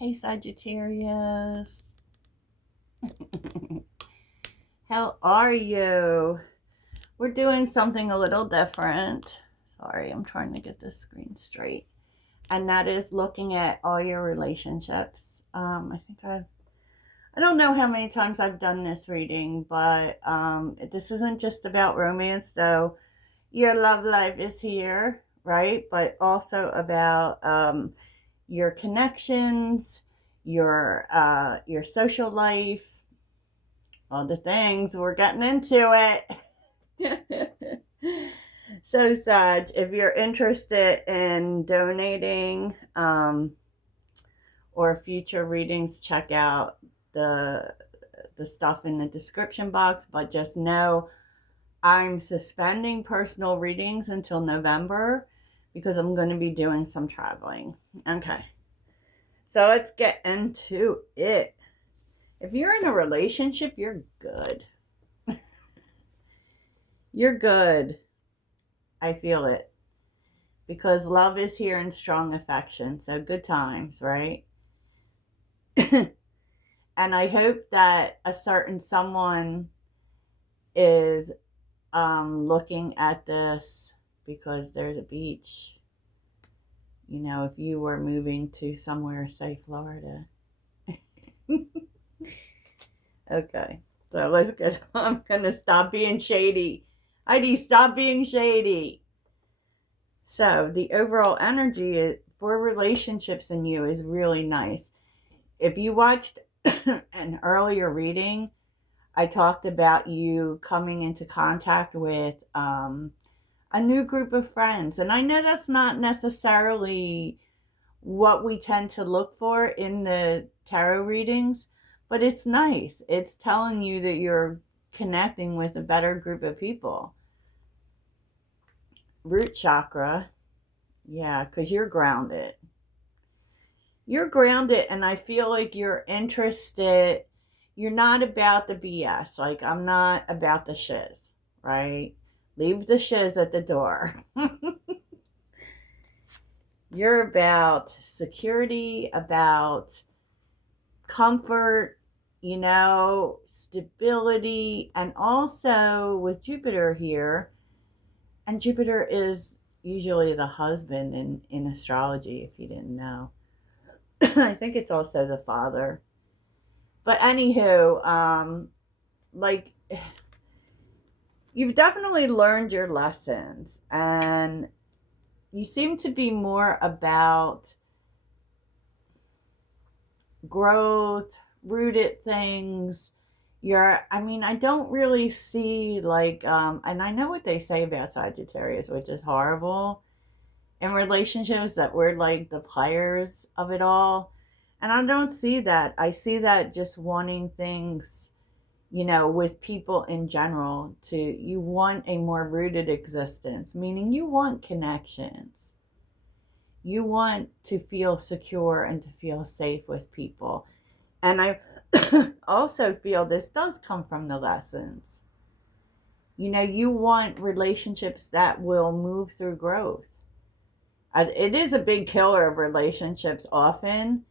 Hey Sagittarius. How are you? We're doing something a little different. Sorry, I'm trying to get this screen straight. And that is looking at all your relationships. I don't know how many times I've done this reading, but this isn't just about romance, though. Your love life is here, right? But also about your connections, your social life, all the things. We're getting into it. So, Sag, if you're interested in donating or future readings, check out the the stuff in the description box. But just know I'm suspending personal readings until November because I'm going to be doing some traveling. Okay, so let's get into it. If you're in a relationship, you're good. You're good. I feel it. Because love is here in strong affection. So good times, right? And I hope that a certain someone is looking at this because there's a beach. You know, if you were moving to somewhere, say Florida. Okay, so let's get. I'm gonna stop being shady. Heidi, stop being shady. So the overall energy for relationships in you is really nice. If you watched an earlier reading, I talked about you coming into contact with a new group of friends. And I know that's not necessarily what we tend to look for in the tarot readings, but it's nice. It's telling you that you're connecting with a better group of people. Root chakra, yeah, because you're grounded. You're grounded, and I feel like you're interested. You're not about the BS. Like, I'm not about the shiz, right? Leave the shiz at the door. You're about security, about comfort, stability, and also with Jupiter here. And Jupiter is usually the husband in astrology, if you didn't know. I think it's also the father. But anywho, like you've definitely learned your lessons, and you seem to be more about growth, rooted things. I don't really see and I know what they say about Sagittarius, which is horrible in relationships, that we're like the players of it all. And I don't see that. I see that just wanting things, with people in general, you want a more rooted existence, meaning you want connections. You want to feel secure and to feel safe with people. And I also feel this does come from the lessons. You want relationships that will move through growth. It is a big killer of relationships often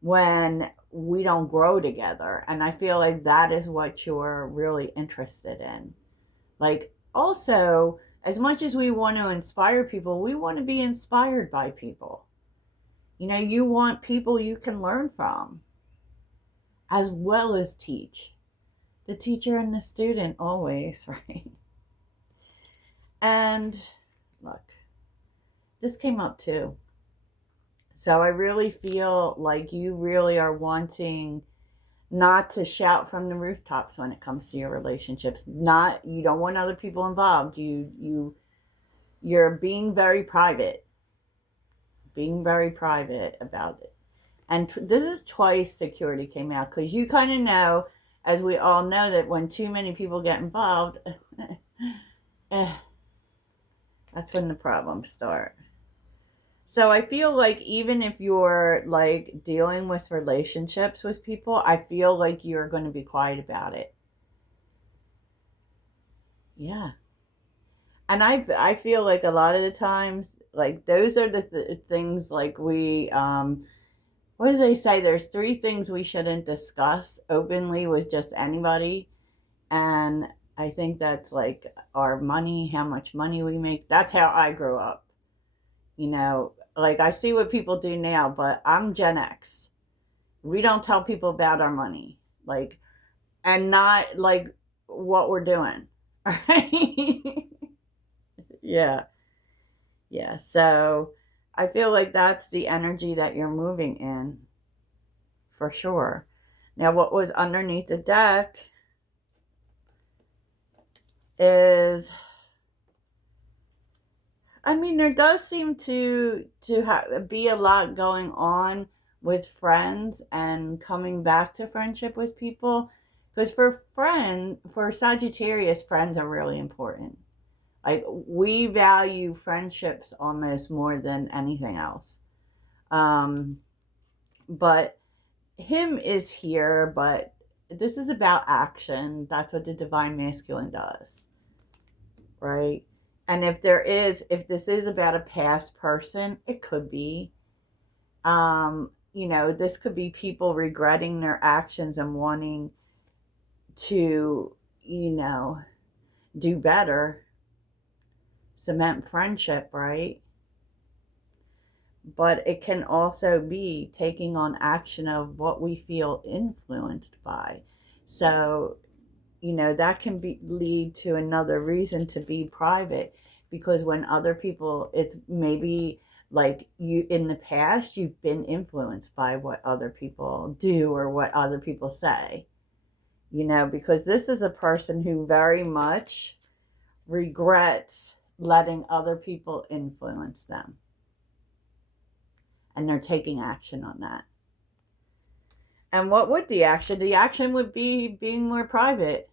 when we don't grow together. And I feel like that is what you're really interested in. Like, also, as much as we want to inspire people, we want to be inspired by people. You want people you can learn from, as well as teach. The teacher and the student always, right? And look, this came up too. So I really feel like you really are wanting not to shout from the rooftops when it comes to your relationships. You don't want other people involved. You're being very private. Being very private about it. And this is twice security came out, because you kind of know, as we all know, that when too many people get involved, that's when the problems start. So I feel like even if you're like dealing with relationships with people, I feel like you're going to be quiet about it. Yeah. And I feel like a lot of the times, like, those are the things, like, what do they say? There's 3 things we shouldn't discuss openly with just anybody. And I think that's like our money, how much money we make. That's how I grew up. You know, like I see what people do now, but I'm Gen X. We don't tell people about our money. Like, and not like what we're doing. Right? Yeah. Yeah. So I feel like that's the energy that you're moving in for sure. Now, what was underneath the deck is, I mean, there does seem to be a lot going on with friends and coming back to friendship with people. Because for Sagittarius, friends are really important. Like, we value friendships almost more than anything else. But him is here, but this is about action. That's what the divine masculine does, right? And if this is about a past person, it could be. This could be people regretting their actions and wanting to, do better, cement friendship, right? But it can also be taking on action of what we feel influenced by. So, that can lead to another reason to be private, because when other people, it's maybe like you in the past, you've been influenced by what other people do or what other people say, because this is a person who very much regrets letting other people influence them. And they're taking action on that. And what would the action? The action would be being more private,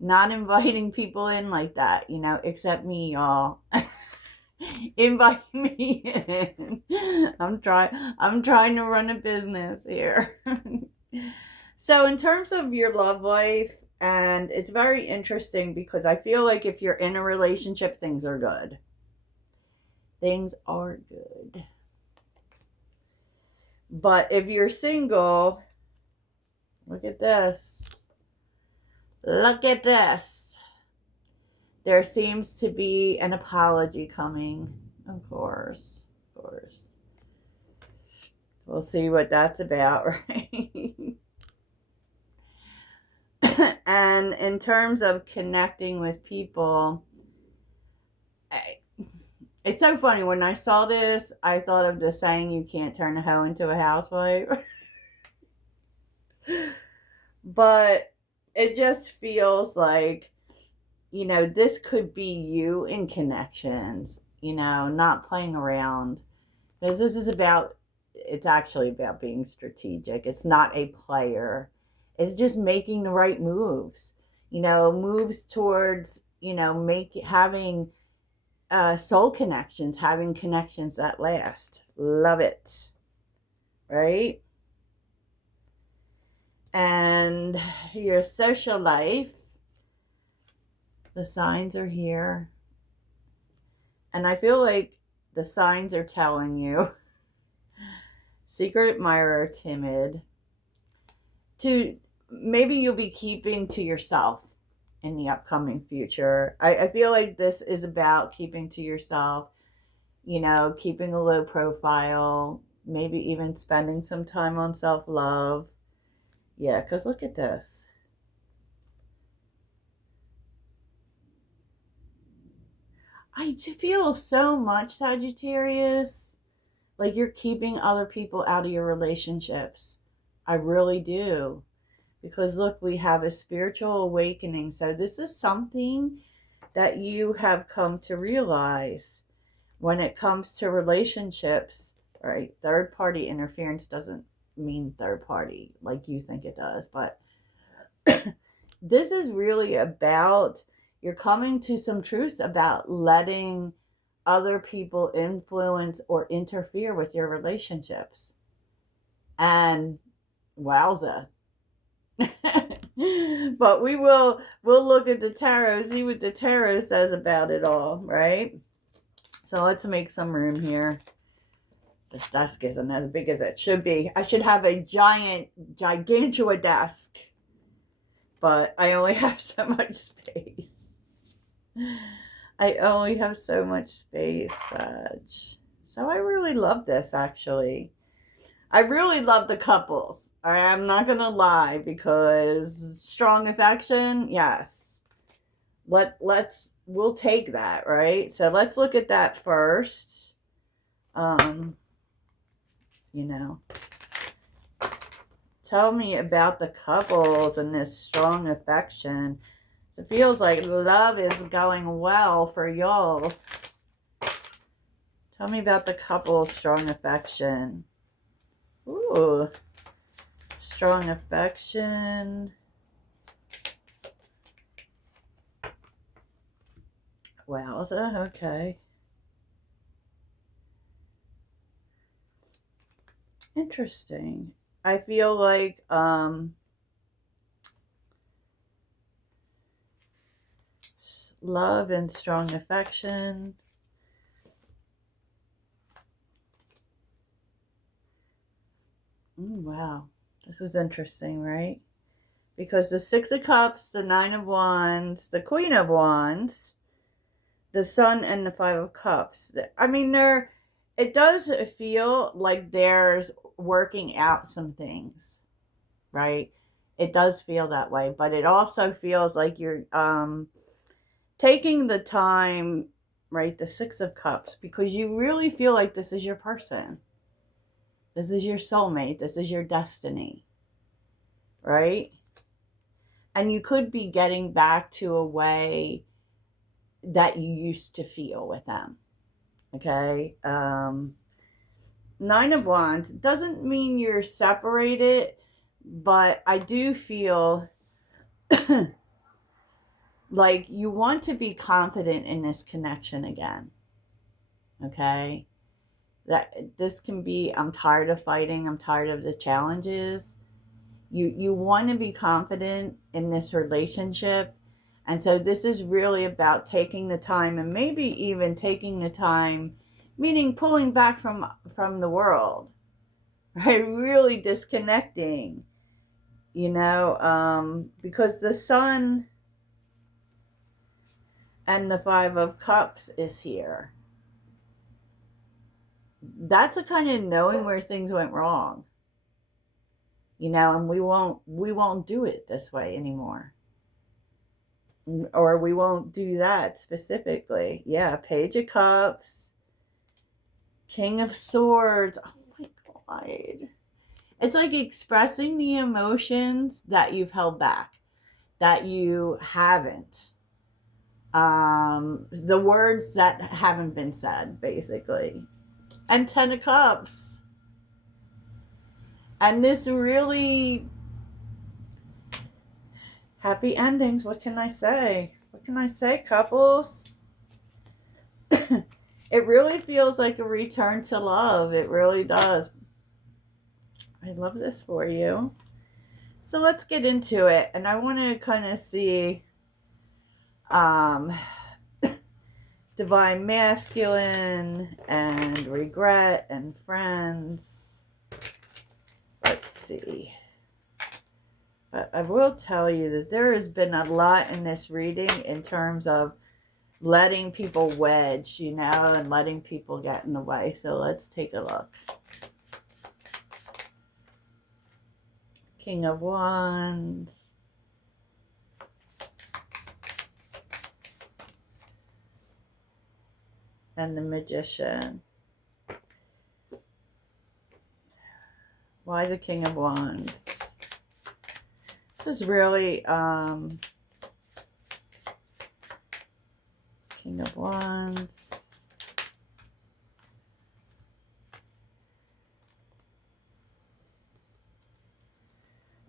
not inviting people in like that, except me, y'all. Invite me in. I'm trying to run a business here. So in terms of your love life, and it's very interesting because I feel like if you're in a relationship, things are good. Things are good. But if you're single, look at this. Look at this. There seems to be an apology coming. Of course. We'll see what that's about, right? And in terms of connecting with people, it's so funny. When I saw this, I thought of the saying, you can't turn a hoe into a housewife. But it just feels like, this could be you in connections, not playing around. Because it's actually about being strategic. It's not a player. It's just making the right moves, moves towards, having soul connections, having connections that last. Love it. Right? And your social life, the signs are here. And I feel like the signs are telling you, secret admirer, timid, to maybe you'll be keeping to yourself in the upcoming future. I feel like this is about keeping to yourself, keeping a low profile, maybe even spending some time on self-love. Yeah, because look at this. I feel so much, Sagittarius, like you're keeping other people out of your relationships. I really do. Because look, we have a spiritual awakening. So this is something that you have come to realize when it comes to relationships, right? Third party interference doesn't mean third party like you think it does. But this is really about, you're coming to some truths about letting other people influence or interfere with your relationships. And wowza. But we'll look at the tarot, see what the tarot says about it all, right? So let's make some room here. This desk isn't as big as it should be. I should have a gigantua desk, but I only have so much space. I only have so much space, so I really love this, actually. I really love the couples. I'm not gonna lie, because strong affection, yes. We'll take that, right? So let's look at that first. You know, tell me about the couples and this strong affection. It feels like love is going well for y'all. Tell me about the couple's strong affection. Ooh, strong affection. Wowza, okay. Interesting. I feel like love and strong affection. Wow, this is interesting, right? Because the Six of Cups, the Nine of Wands, the Queen of Wands, the Sun, and the Five of Cups. I mean, it does feel like there's working out some things, right? It does feel that way, but it also feels like you're taking the time, right? The Six of Cups, because you really feel like this is your person. This is your soulmate. This is your destiny, right? And you could be getting back to a way that you used to feel with them. Okay. Nine of Wands doesn't mean you're separated, but I do feel like you want to be confident in this connection again. Okay. That this can be, I'm tired of fighting, I'm tired of the challenges. You want to be confident in this relationship. And so this is really about taking the time, and maybe even taking the time, meaning pulling back from the world, right? Really disconnecting, because the Sun and the Five of Cups is here. That's a kind of knowing where things went wrong, and we won't do it this way anymore, or we won't do that specifically. Yeah, Page of Cups, King of Swords. Oh my God. It's like expressing the emotions that you've held back, that you haven't. The words that haven't been said, basically. And Ten of Cups. And this really happy endings. What can I say? What can I say, couples? It really feels like a return to love. It really does. I love this for you. So let's get into it. And I want to kind of see Divine Masculine and regret and friends. Let's see. But I will tell you that there has been a lot in this reading in terms of letting people wedge, and letting people get in the way. So let's take a look. King of Wands. And the Magician. Why the King of Wands? This is really King of Wands.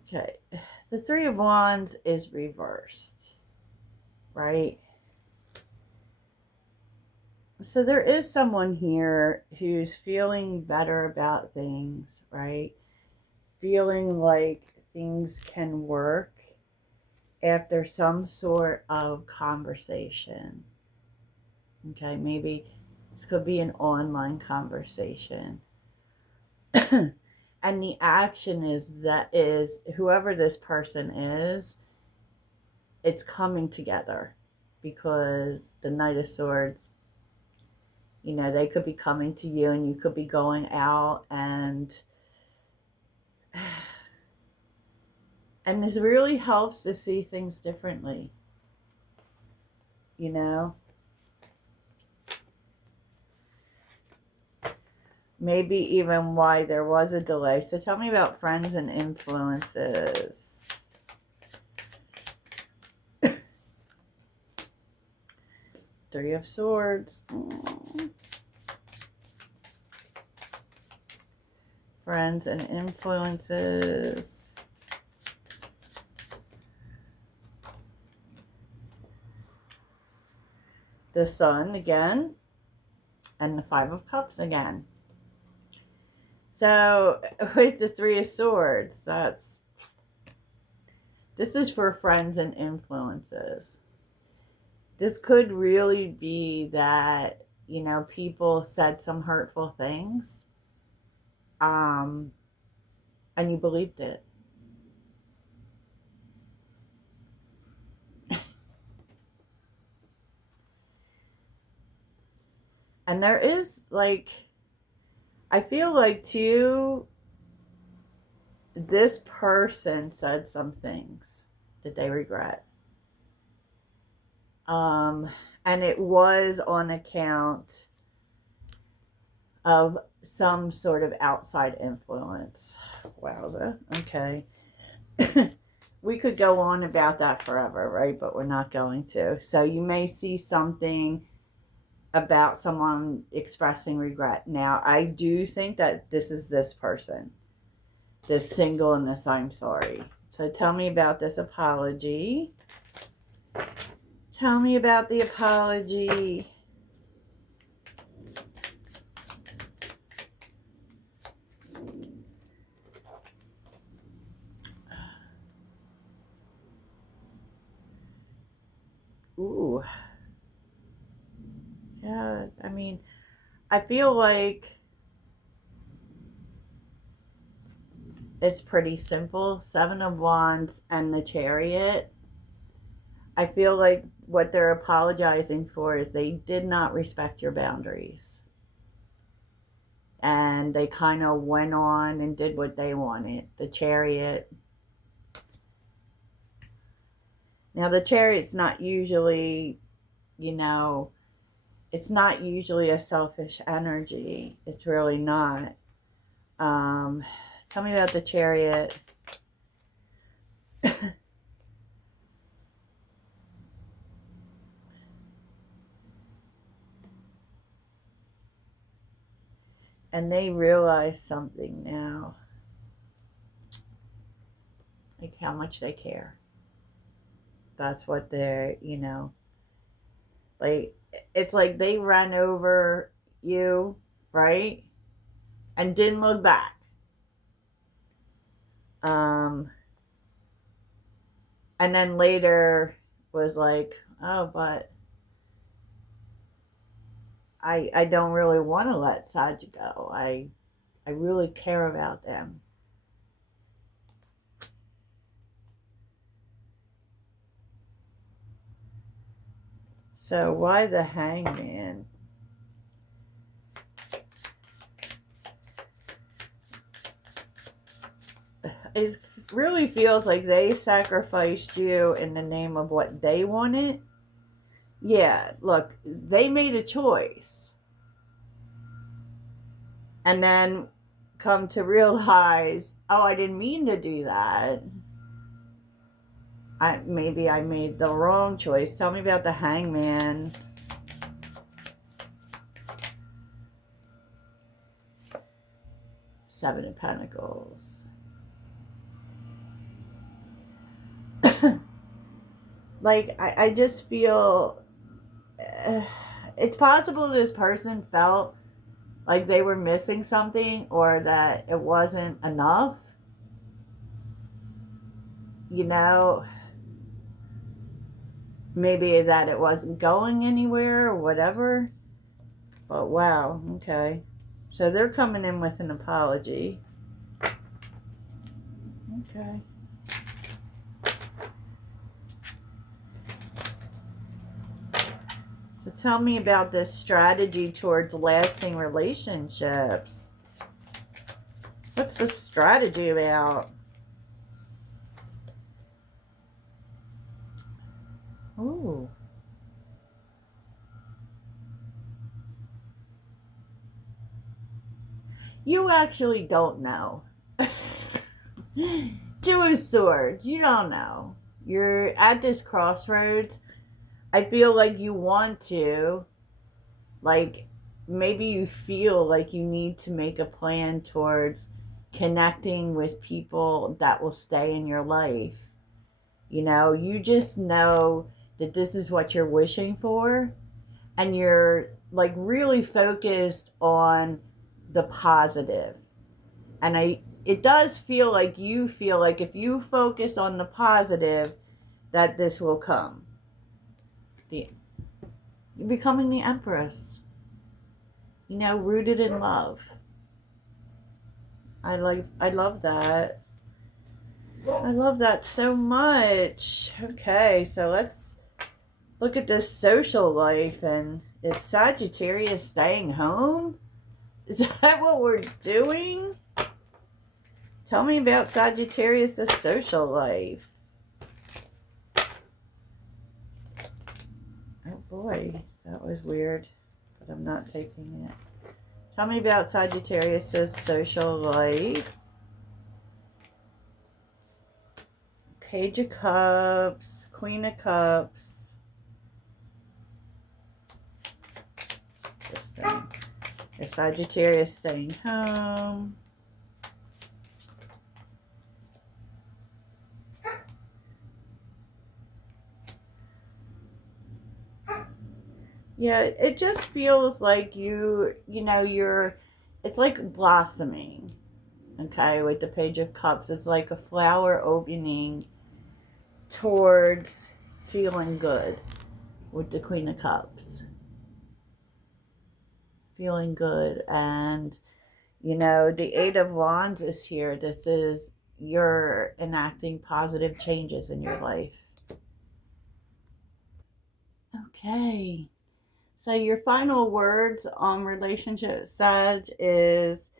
Okay, the Three of Wands is reversed, right? So there is someone here who's feeling better about things, right? Feeling like things can work after some sort of conversation. Okay, maybe this could be an online conversation. And the action is whoever this person is, it's coming together, because the Knight of Swords, they could be coming to you, and you could be going out, and this really helps to see things differently, you know. Maybe even why there was a delay. So tell me about friends and influences. Three of Swords. Friends and influences. The Sun again. And the Five of Cups again. So with the Three of Swords, this is for friends and influences. This could really be that, people said some hurtful things, and you believed it. And there is, I feel like too, this person said some things that they regret. And it was on account of some sort of outside influence. Wowza. Okay. We could go on about that forever, right? But we're not going to. So you may see something about someone expressing regret. Now, I do think that this is this person. This single and this I'm sorry. So tell me about this apology. Tell me about the apology. Ooh. Yeah, I mean, I feel like it's pretty simple. Seven of Wands and the Chariot. I feel like what they're apologizing for is they did not respect your boundaries. And they kind of went on and did what they wanted. The Chariot. Now, the Chariot's not usually, it's not usually a selfish energy. It's really not. Tell me about the Chariot. And they realize something now. Like how much they care. That's what they're, like, it's like they ran over you, right? And didn't look back. And then later was like, oh, but I don't really want to let Sag go. I really care about them. So why the Hangman? It really feels like they sacrificed you in the name of what they wanted. Yeah, look, they made a choice. And then come to realize, oh, I didn't mean to do that. Maybe I made the wrong choice. Tell me about the Hangman. Seven of Pentacles. Like, I just feel it's possible this person felt like they were missing something, or that it wasn't enough. Maybe that it wasn't going anywhere or whatever. But wow, okay. So they're coming in with an apology. Okay. So tell me about this strategy towards lasting relationships. What's the strategy about? Ooh. You actually don't know. Two of Swords. You don't know. You're at this crossroads. I feel like you want to, like, maybe you feel like you need to make a plan towards connecting with people that will stay in your life. You know, you just know that this is what you're wishing for, and you're like really focused on the positive. And it does feel like you feel like if you focus on the positive, that this will come. You're becoming the Empress. You know, rooted in love. I love that. I love that so much. Okay, so let's look at this social life. And is Sagittarius staying home? Is that what we're doing? Tell me about Sagittarius' social life. Oh boy, that was weird, but I'm not taking it. Tell me about Sagittarius' social life. Page of Cups, Queen of Cups. This thing. Is Sagittarius staying home? Yeah, it just feels like you know, it's like blossoming. Okay, with the Page of Cups, it's like a flower opening towards feeling good with the Queen of Cups. Feeling good. And, you know, the Eight of Wands is here. This is you're enacting positive changes in your life. Okay. So your final words on relationship, Sag, is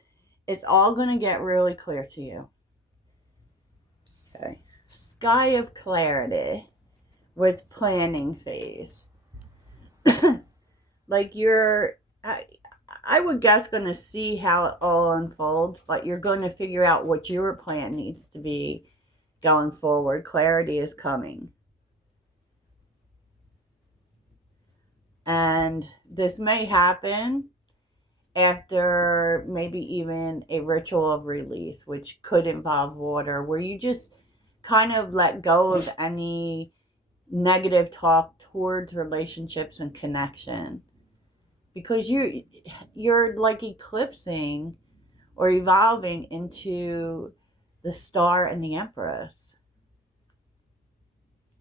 it's all going to get really clear to you. Okay. Sky of clarity with planning phase. Like I would guess going to see how it all unfolds, but you're going to figure out what your plan needs to be going forward. Clarity is coming. And this may happen after maybe even a ritual of release, which could involve water, where you just kind of let go of any negative talk towards relationships and connection. Because you're like eclipsing or evolving into the star and the Empress.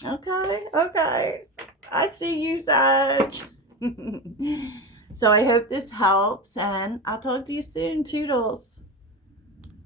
Okay. I see you, Sag. So I hope this helps, and I'll talk to you soon. Toodles.